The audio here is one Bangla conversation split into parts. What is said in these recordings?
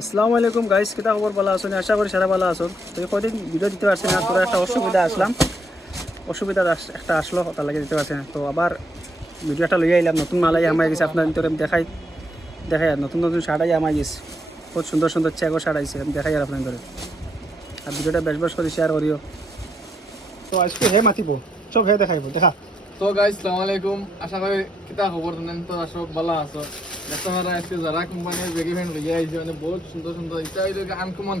আসসালামু আলাইকুম গাইস, কিতা খবর? ভালো আছেন? আশা করি সারা ভালো আছেন। তো কদিন ভিডিও দিতে পারছি না, তোরা একটা অসুবিধা একটা আসলো, তার লাগে দিতে পারছি না। তো আবার ভিডিওটা লইয়া আইলাম, নতুন মালাই আমার গেছে, আপনার ভিতরে দেখাই আর নতুন শার্টাই আমার গেছে, বহুত সুন্দর সুন্দর চেকও শার্ট আইছে, আমি দেখাই আর আপনার ভিতরে। আর ভিডিওটা বেশ করে শেয়ার করিও। তো আজকে হে মাতিব, সব হে দেখাইব, দেখা। তো গাইস আসসালামু আলাইকুম, আশা করি কিতা খবর নেন তো সব ভালো আছো। দেখতে পারা আজকে যারা কোম্পানির বেগি ফ্যান লইয়া আইছে, মানে বহুত সুন্দর সুন্দর, এটা হইলো আনকমন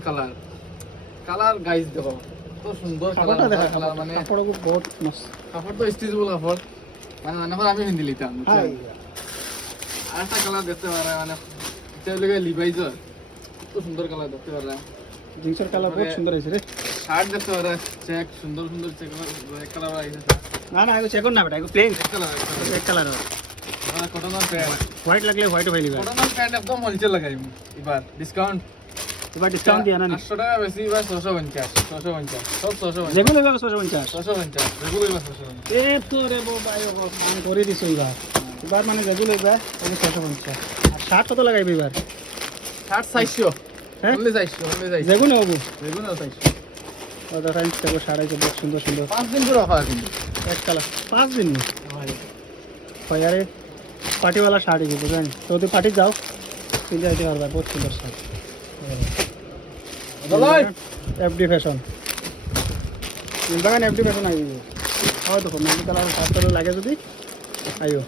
কালার গাইস দেখো, তো সুন্দর কাপড়টা দেখা, কালার, মানে কাপড় বহুত মস্ত, কাপড় তো স্টিচেবল কাপড়, মানে আমি হিন্দি লিতাম। আর একটা কালার দেখতে পারা, মানে এটা হইলো লিভাইজার, কত সুন্দর কালার দেখতে পারা। জিন্সের কালার বহুত সুন্দর হয়েছে রে। শার্ট দেখতে পারা, চেক সুন্দর সুন্দর চেক কালার আইছে। না এগুলো চেকন না বেটা, এগুলো প্লেন কালার এক কালার, কটনের প্যান্ট, হোয়াইট লাগলে হোয়াইটও পাইলি ভাই। কটনের প্যান্ট একদম হোলসেল লাগাইম এবার, ডিসকাউন্ট এবার ডিসকাউন্ট দিয়া না 800 টাকা বেশি, এবার 650 সব 650 যেগুলো এবার 650 650 রেগুলো এবার 650। এ তো রে বাবা, আমি করে দিছি এবার মানে যেগুলো এবার 650। আর শার্ট কত লাগাইবি এবার? 400 হ্যাঁ only 400 যেগুলো হবো রেগুলো 400। ও দেখাই দেখো, শার্ট আছে বহুত সুন্দর সুন্দর, 5 দিন করে অফার কিন্তু এক কালার 5 দিন হয় আরে, পার্টিওয়ালা শার্ট আছে বুঝলেন তো, যদি পার্টি যাও কিনে যাইতে পারবা, বহুত সুন্দর শার্ট। দলাই এফডি ফ্যাশন, বাগান এফডি ফ্যাশন আইব। হয় দেখো মেহেন্দি কালার শার্ট লাগে যদি আইও।